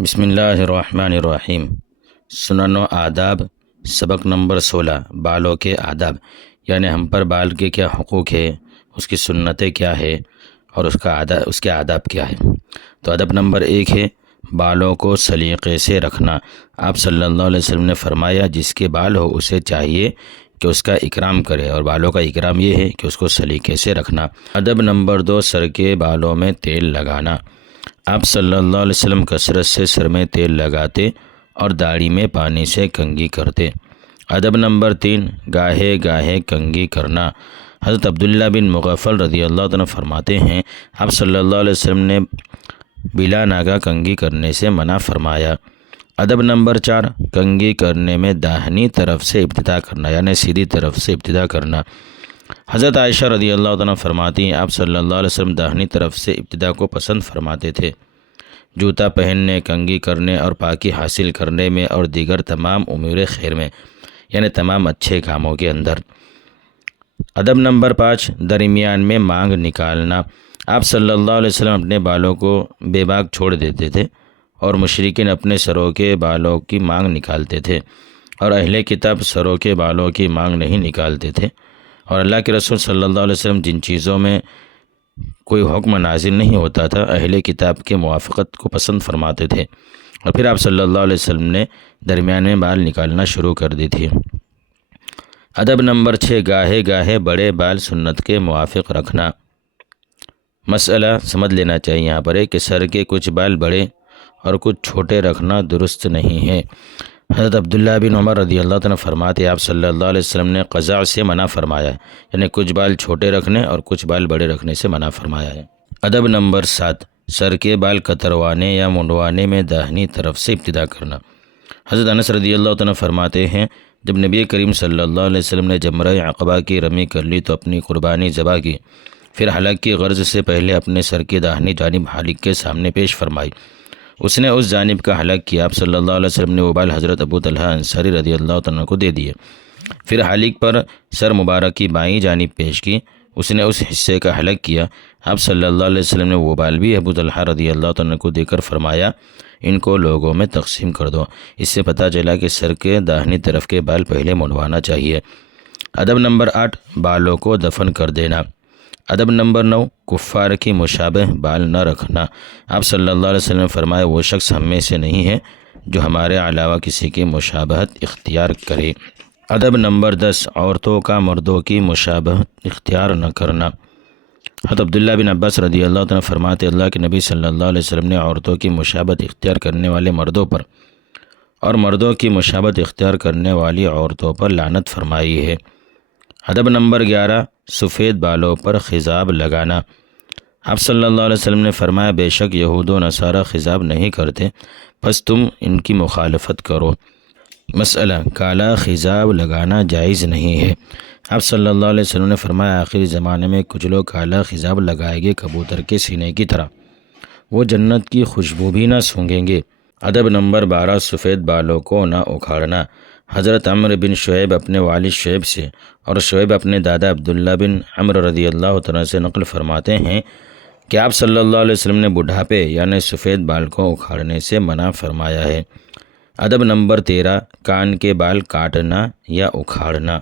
بسم اللہ الرحمن الرحیم۔ سنن و آداب، سبق نمبر 16، بالوں کے آداب، یعنی ہم پر بال کے کیا حقوق ہے، اس کی سنتیں کیا ہے اور اس کے آداب کیا ہے۔ تو ادب نمبر 1 ہے بالوں کو سلیقے سے رکھنا۔ آپ صلی اللہ علیہ وسلم نے فرمایا جس کے بال ہو اسے چاہیے کہ اس کا اکرام کرے، اور بالوں کا اکرام یہ ہے کہ اس کو سلیقے سے رکھنا۔ ادب نمبر 2، سر کے بالوں میں تیل لگانا۔ آپ صلی اللہ علیہ وسلم کثرت سے سر میں تیل لگاتے اور داڑھی میں پانی سے کنگھی کرتے۔ ادب نمبر 3، گاہے گاہے کنگھی کرنا۔ حضرت عبداللہ بن مغفل رضی اللہ عنہ فرماتے ہیں آپ صلی اللہ علیہ وسلم نے بلا ناگا کنگھی کرنے سے منع فرمایا۔ ادب نمبر 4، کنگھی کرنے میں داہنی طرف سے ابتدا کرنا، یعنی سیدھی طرف سے ابتدا کرنا۔ حضرت عائشہ رضی اللہ عنہ فرماتی ہیں آپ صلی اللہ علیہ وسلم داہنی طرف سے ابتدا کو پسند فرماتے تھے۔ جوتا پہننے، کنگھی کرنے اور پاکی حاصل کرنے میں اور دیگر تمام امور خیر میں، یعنی تمام اچھے کاموں کے اندر۔ ادب نمبر 5، درمیان میں مانگ نکالنا۔ آپ صلی اللہ علیہ وسلم اپنے بالوں کو بے باک چھوڑ دیتے تھے اور مشرکین اپنے سروں کے بالوں کی مانگ نکالتے تھے، اور اہل کتاب سروں کے بالوں کی مانگ نہیں نکالتے تھے، اور اللہ کے رسول صلی اللہ علیہ وسلم جن چیزوں میں کوئی حکم نازل نہیں ہوتا تھا اہل کتاب کے موافقت کو پسند فرماتے تھے، اور پھر آپ صلی اللہ علیہ وسلم نے درمیان میں بال نکالنا شروع کر دی تھی۔ ادب نمبر 6، گاہے گاہے بڑے بال سنت کے موافق رکھنا۔ مسئلہ سمجھ لینا چاہیے یہاں پر ہے کہ سر کے کچھ بال بڑے اور کچھ چھوٹے رکھنا درست نہیں ہے۔ حضرت عبداللہ بن عمر رضی اللہ عنہ فرماتے آپ صلی اللہ علیہ وسلم نے قضاء سے منع فرمایا ہے، یعنی کچھ بال چھوٹے رکھنے اور کچھ بال بڑے رکھنے سے منع فرمایا ہے۔ ادب نمبر 7، سر کے بال کتروانے یا منڈوانے میں داہنی طرف سے ابتدا کرنا۔ حضرت انس رضی اللہ عنہ فرماتے ہیں جب نبی کریم صلی اللہ علیہ وسلم نے جمرہ عقبہ کی رمی کر لی تو اپنی قربانی ذبح کی، پھر حلق کی غرض سے پہلے اپنے سر کی داہنی جانب حالق کے سامنے پیش فرمائی۔ اس نے اس جانب کا حلق کیا۔ آپ صلی اللہ علیہ وسلم نے وہ بال حضرت ابو طلحہ انصاری رضی اللہ عنہ کو دے دیے۔ پھر حالق پر سر مبارک کی بائیں جانب پیش کی، اس نے اس حصے کا حلق کیا۔ آپ صلی اللہ علیہ وسلم نے وہ بال بھی ابو طلحہ رضی اللہ عنہ کو دے کر فرمایا ان کو لوگوں میں تقسیم کر دو۔ اس سے پتہ چلا کہ سر کے داہنی طرف کے بال پہلے منڈوانا چاہیے۔ ادب نمبر 8، بالوں کو دفن کر دینا۔ ادب نمبر 9، کفار کی مشابہ بال نہ رکھنا۔ آپ صلی اللہ علیہ وسلم نے فرمایا وہ شخص ہم میں سے نہیں ہے جو ہمارے علاوہ کسی کی مشابہت اختیار کرے۔ ادب نمبر 10، عورتوں کا مردوں کی مشابہت اختیار نہ کرنا۔ حضرت عبداللہ بن عباس رضی اللہ عنہ فرماتے اللہ کے نبی صلی اللہ علیہ وسلم نے عورتوں کی مشابہت اختیار کرنے والے مردوں پر اور مردوں کی مشابہت اختیار کرنے والی عورتوں پر لعنت فرمائی ہے۔ ادب نمبر 11، سفید بالوں پر خضاب لگانا۔ آپ صلی اللہ علیہ وسلم نے فرمایا بے شک یہود و نصارہ خضاب نہیں کرتے، پس تم ان کی مخالفت کرو۔ مسئلہ، کالا خضاب لگانا جائز نہیں ہے۔ آپ صلی اللہ علیہ وسلم نے فرمایا آخری زمانے میں کچھ لوگ کالا خضاب لگائیں گے کبوتر کے سینے کی طرح، وہ جنت کی خوشبو بھی نہ سونگھیں گے۔ ادب نمبر 12، سفید بالوں کو نہ اکھاڑنا۔ حضرت عمرو بن شعیب اپنے والد شعیب سے اور شعیب اپنے دادا عبداللہ بن عمرو رضی اللہ عنہ سے نقل فرماتے ہیں کہ آپ صلی اللہ علیہ وسلم نے بڑھاپے یعنی سفید بال کو اکھاڑنے سے منع فرمایا ہے۔ ادب نمبر 13، کان کے بال کاٹنا یا اکھاڑنا۔